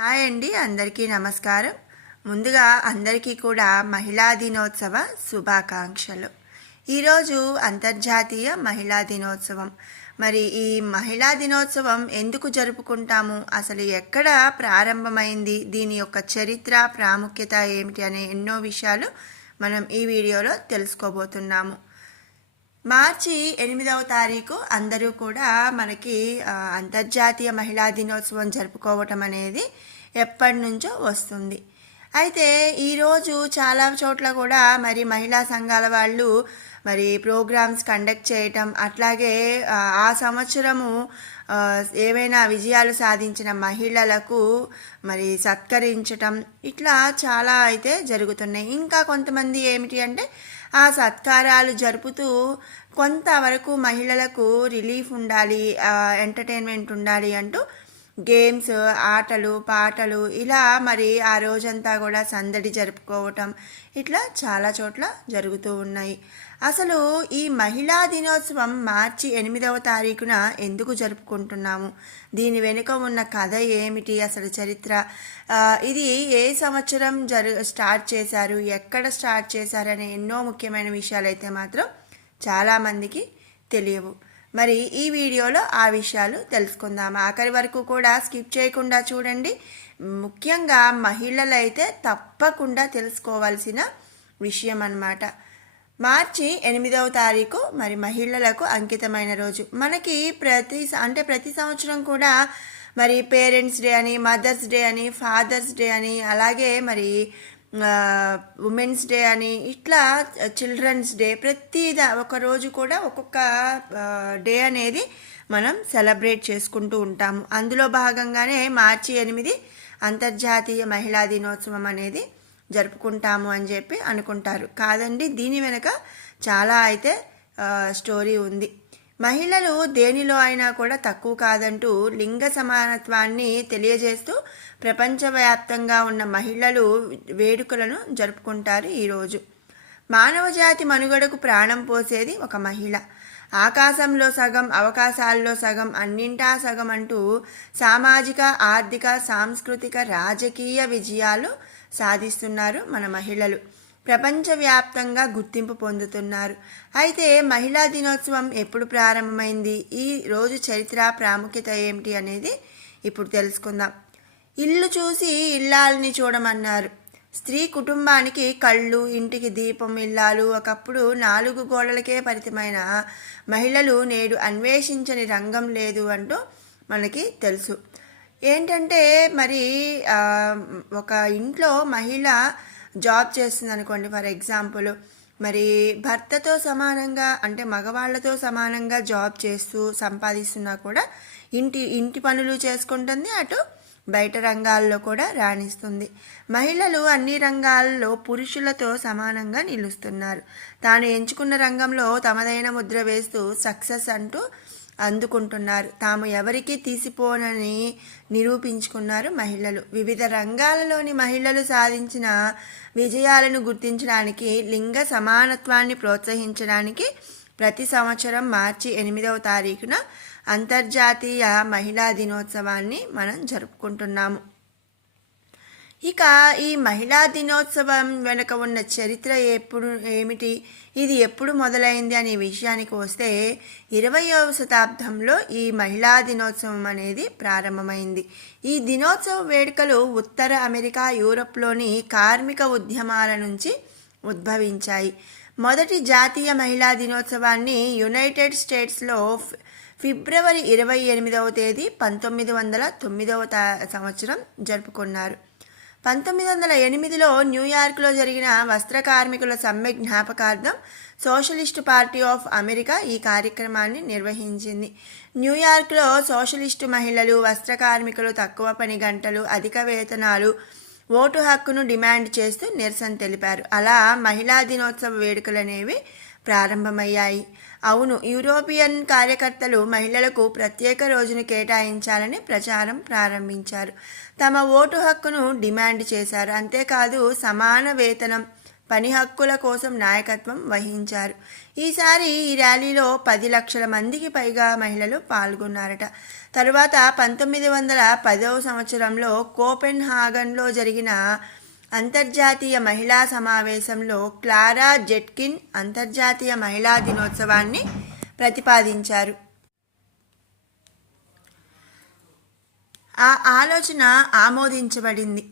Hi అండి, అందరికీ నమస్కారం. ముందుగా అందరికీ కూడా మహిళా దినోత్సవ శుభాకాంక్షలు. ఈరోజు అంతర్జాతీయ మహిళా దినోత్సవం. మరి ఈ మహిళా దినోత్సవం ఎందుకు జరుపుకుంటాము, అసలు ఎక్కడ ప్రారంభమైంది, దీని యొక్క చరిత్ర ప్రాముఖ్యత ఏమిటి అనే ఎన్నో విషయాలు మనం ఈ వీడియోలో తెలుసుకోబోతున్నాము. మార్చి 8వ తారీఖు అందరూ కూడా మనకి అంతర్జాతీయ మహిళా దినోత్సవం జరుపుకోవటం అనేది ఎప్పటి నుంచో వస్తుంది. అయితే ఈరోజు చాలా చోట్ల కూడా మరి మహిళా సంఘాల వాళ్ళు మరి ప్రోగ్రామ్స్ కండక్ట్ చేయటం, అట్లాగే ఆ సంవత్సరము ఏవైనా విజయాలు సాధించిన మహిళలకు మరి సత్కరించటం, ఇట్లా చాలా అయితే జరుగుతున్నాయి. ఇంకా కొంతమంది ఏమిటి అంటే ఆ సత్కారాలు జరుపుతూ కొంతవరకు మహిళలకు రిలీఫ్ ఉండాలి, ఎంటర్టైన్మెంట్ ఉండాలి అంటూ గేమ్స్, ఆటలు, పాటలు ఇలా మరి ఆ రోజంతా కూడా సందడి జరుపుకోవటం ఇట్లా చాలా చోట్ల జరుగుతూ ఉన్నాయి. అసలు ఈ మహిళా దినోత్సవం మార్చి 8వ తారీఖున ఎందుకు జరుపుకుంటున్నాము, దీని వెనుక ఉన్న కథ ఏమిటి, అసలు చరిత్ర, ఇది ఏ సంవత్సరం స్టార్ట్ చేశారు, ఎక్కడ స్టార్ట్ చేశారు అనే ఎన్నో ముఖ్యమైన విషయాలు అయితే మాత్రం చాలామందికి తెలియవు. మరి ఈ వీడియోలో ఆ విషయాలు తెలుసుకుందాం. ఆఖరి వరకు కూడా స్కిప్ చేయకుండా చూడండి. ముఖ్యంగా మహిళలైతే తప్పకుండా తెలుసుకోవాల్సిన విషయం అన్నమాట. మార్చి 8వ తారీఖు మరి మహిళలకు అంకితమైన రోజు. మనకి ప్రతి సంవత్సరం కూడా మరి పేరెంట్స్ డే అని, మదర్స్ డే అని, ఫాదర్స్ డే అని, అలాగే మరి ఉమెన్స్ డే అని, ఇట్లా చిల్డ్రన్స్ డే, ప్రతి ఒక రోజు కూడా ఒక్కొక్క డే అనేది మనం సెలబ్రేట్ చేసుకుంటూ ఉంటాము. అందులో భాగంగానే మార్చి 8 అంతర్జాతీయ మహిళా దినోత్సవం అనేది జరుపుకుంటాము అని చెప్పి అనుకుంటారు. కాదండి, దీని వెనుక చాలా అయితే స్టోరీ ఉంది. మహిళలు దేనిలో అయినా కూడా తక్కువ కాదంటూ లింగ సమానత్వాన్ని తెలియజేస్తూ ప్రపంచవ్యాప్తంగా ఉన్న మహిళలు వేడుకలను జరుపుకుంటారు ఈరోజు. మానవజాతి మనుగడకు ప్రాణం పోసేది ఒక మహిళ. ఆకాశంలో సగం, అవకాశాల్లో సగం, అన్నింటా సగం అంటూ సామాజిక, ఆర్థిక, సాంస్కృతిక, రాజకీయ విజయాలు సాధిస్తున్నారు మన మహిళలు. ప్రపంచవ్యాప్తంగా గుర్తింపు పొందుతున్నారు. అయితే మహిళా దినోత్సవం ఎప్పుడు ప్రారంభమైంది, ఈ రోజు చరిత్ర ప్రాముఖ్యత ఏమిటి అనేది ఇప్పుడు తెలుసుకుందాం. ఇల్లు చూసి ఇల్లాలని చూడమన్నారు. స్త్రీ కుటుంబానికి కళ్ళు, ఇంటికి దీపం, ఇల్లాలు. ఒకప్పుడు 4 గోడలకే పరిమితమైన మహిళలు నేడు అన్వేషించని రంగం లేదు అంటూ మనకి తెలుసు. ఏంటంటే మరి ఒక ఇంట్లో మహిళ జాబ్ చేస్తుంది అనుకోండి, ఫర్ ఎగ్జాంపుల్, మరి భర్తతో సమానంగా అంటే మగవాళ్లతో సమానంగా జాబ్ చేస్తూ సంపాదిస్తున్నా కూడా ఇంటి పనులు చేసుకుంటుంది, అటు బయట రంగాల్లో కూడా రాణిస్తుంది. మహిళలు అన్ని రంగాల్లో పురుషులతో సమానంగా నిలుస్తున్నారు. తాను ఎంచుకున్న రంగంలో తమదైన ముద్ర వేస్తూ సక్సెస్ అంటూ అందుకుంటున్నారు. తాము ఎవరికీ తీసిపోనని నిరూపించుకున్నారు మహిళలు. వివిధ రంగాలలోని మహిళలు సాధించిన విజయాలను గుర్తించడానికి, లింగ సమానత్వాన్ని ప్రోత్సహించడానికి ప్రతి సంవత్సరం మార్చి 8వ తారీఖున అంతర్జాతీయ మహిళా దినోత్సవాన్ని మనం జరుపుకుంటున్నాము. ఇక ఈ మహిళా దినోత్సవం వెనుక ఉన్న చరిత్ర ఏమిటి, ఇది ఎప్పుడు మొదలైంది అనే విషయానికి వస్తే 20వ శతాబ్దంలో ఈ మహిళా దినోత్సవం అనేది ప్రారంభమైంది. ఈ దినోత్సవ వేడుకలు ఉత్తర అమెరికా, యూరప్లోని కార్మిక ఉద్యమాల నుంచి ఉద్భవించాయి. మొదటి జాతీయ మహిళా దినోత్సవాన్ని యునైటెడ్ స్టేట్స్లో ఫిబ్రవరి 28వ తేదీ 1909 సంవత్సరం జరుపుకున్నారు. 1908లో న్యూయార్క్లో జరిగిన వస్త్ర కార్మికుల సమ్మె జ్ఞాపకార్థం సోషలిస్టు పార్టీ ఆఫ్ అమెరికా ఈ కార్యక్రమాన్ని నిర్వహించింది. న్యూయార్క్లో సోషలిస్టు మహిళలు, వస్త్ర కార్మికులు తక్కువ పని గంటలు, అధిక వేతనాలు, ఓటు హక్కును డిమాండ్ చేస్తూ నిరసన తెలిపారు. అలా మహిళా దినోత్సవ వేడుకలు అనేవి ప్రారంభమయ్యాయి. అవును, యూరోపియన్ కార్యకర్తలు మహిళలకు ప్రత్యేక రోజును కేటాయించాలని ప్రచారం ప్రారంభించారు. తమ ఓటు హక్కును డిమాండ్ చేశారు. అంతేకాదు సమాన వేతనం, పని హక్కుల కోసం నాయకత్వం వహించారు. ఈసారి ఈ ర్యాలీలో 10 లక్షల మందికి పైగా మహిళలు పాల్గొన్నారట. తరువాత 1910వ సంవత్సరంలో కోపెన్హాగన్లో జరిగిన అంతర్జాతీయ మహిళా సమావేశంలో క్లారా జెట్కిన్ అంతర్జాతీయ మహిళా దినోత్సవాన్ని ప్రతిపాదించారు. ఆ ఆలోచన ఆమోదించబడింది.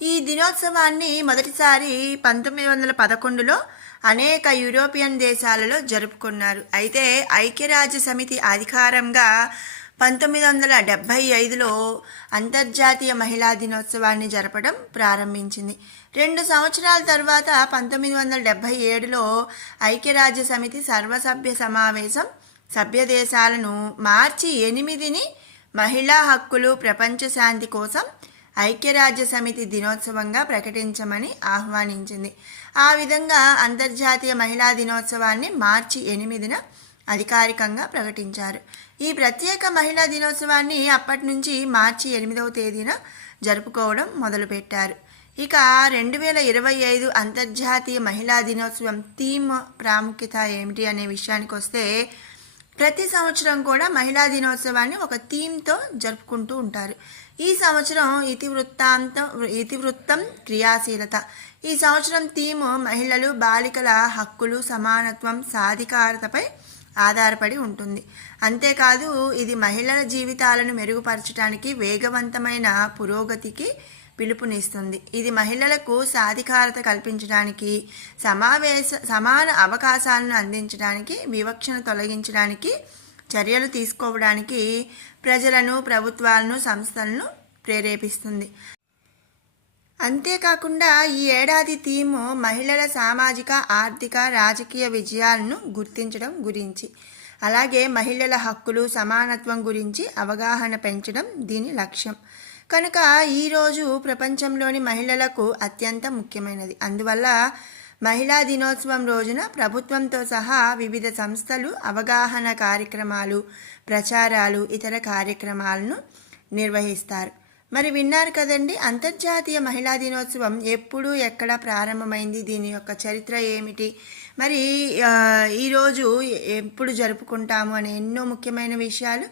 ఈ దినోత్సవాన్ని మొదటిసారి 1911లో అనేక యూరోపియన్ దేశాలలో జరుపుకున్నారు. అయితే ఐక్యరాజ్య సమితి అధికారంగా 1975లో అంతర్జాతీయ మహిళా దినోత్సవాన్ని జరపడం ప్రారంభించింది. 2 సంవత్సరాల తర్వాత 1977లో ఐక్యరాజ్య సమితి సర్వసభ్య సమావేశం సభ్య దేశాలను మార్చి 8ని మహిళా హక్కులు ప్రపంచ శాంతి కోసం ఐక్యరాజ్య సమితి దినోత్సవంగా ప్రకటించమని ఆహ్వానించింది. ఆ విధంగా అంతర్జాతీయ మహిళా దినోత్సవాన్ని మార్చి 8న అధికారికంగా ప్రకటించారు. ఈ ప్రత్యేక మహిళా దినోత్సవాన్ని అప్పటి నుంచి మార్చి 8వ తేదీన జరుపుకోవడం మొదలుపెట్టారు. ఇక 2025 అంతర్జాతీయ మహిళా దినోత్సవం థీమ్ ప్రాముఖ్యత ఏమిటి అనే విషయానికి వస్తే, ప్రతి సంవత్సరం కూడా మహిళా దినోత్సవాన్ని ఒక థీమ్తో జరుపుకుంటూ ఉంటారు. ఈ సంవత్సరం ఇతివృత్తం క్రియాశీలత. ఈ సంవత్సరం థీమ్ మహిళలు, బాలికల హక్కులు, సమానత్వం, సాధికారతపై ఆధారపడి ఉంటుంది. అంతేకాదు ఇది మహిళల జీవితాలను మెరుగుపరచడానికి, వేగవంతమైన పురోగతికి పిలుపునిస్తుంది. ఇది మహిళలకు సాధికారత కల్పించడానికి, సమాన అవకాశాలను అందించడానికి, వివక్షను తొలగించడానికి చర్యలు తీసుకోవడానికి ప్రజలను, ప్రభుత్వాలను, సంస్థలను ప్రేరేపిస్తుంది. అంతేకాకుండా ఈ ఏడాది థీమ్ మహిళల సామాజిక, ఆర్థిక, రాజకీయ విజయాలను గుర్తించడం గురించి, అలాగే మహిళల హక్కులు, సమానత్వం గురించి అవగాహన పెంచడం దీని లక్ష్యం. కనుక ఈరోజు ప్రపంచంలోని మహిళలకు అత్యంత ముఖ్యమైనది. అందువల్ల మహిళా దినోత్సవం రోజున ప్రభుత్వంతో సహా వివిధ సంస్థలు అవగాహన కార్యక్రమాలు, ప్రచారాలు, ఇతర కార్యక్రమాలను నిర్వహిస్తారు. మరి విన్నారు కదండి, అంతర్జాతీయ మహిళా దినోత్సవం ఎప్పుడు, ఎక్కడ ప్రారంభమైంది, దీని యొక్క చరిత్ర ఏమిటి, మరి ఈరోజు ఎప్పుడు జరుపుకుంటాము అనే ఎన్నో ముఖ్యమైన విషయాలు.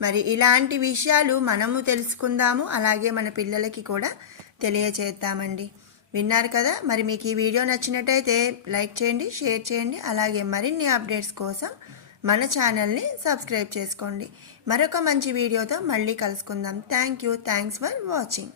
మరి ఇలాంటి విషయాలు మనము తెలుసుకుందాము, అలాగే మన పిల్లలకి కూడా తెలియచేద్దామండి. విన్నారు కదా, మరి మీకు ఈ వీడియో నచ్చినట్టయితే లైక్ చేయండి, షేర్ చేయండి, అలాగే మరిన్ని అప్డేట్స్ కోసం మన ఛానల్ని సబ్స్క్రైబ్ చేసుకోండి. మరొక మంచి వీడియోతో మళ్ళీ కలుసుకుందాం. Thanks for watching.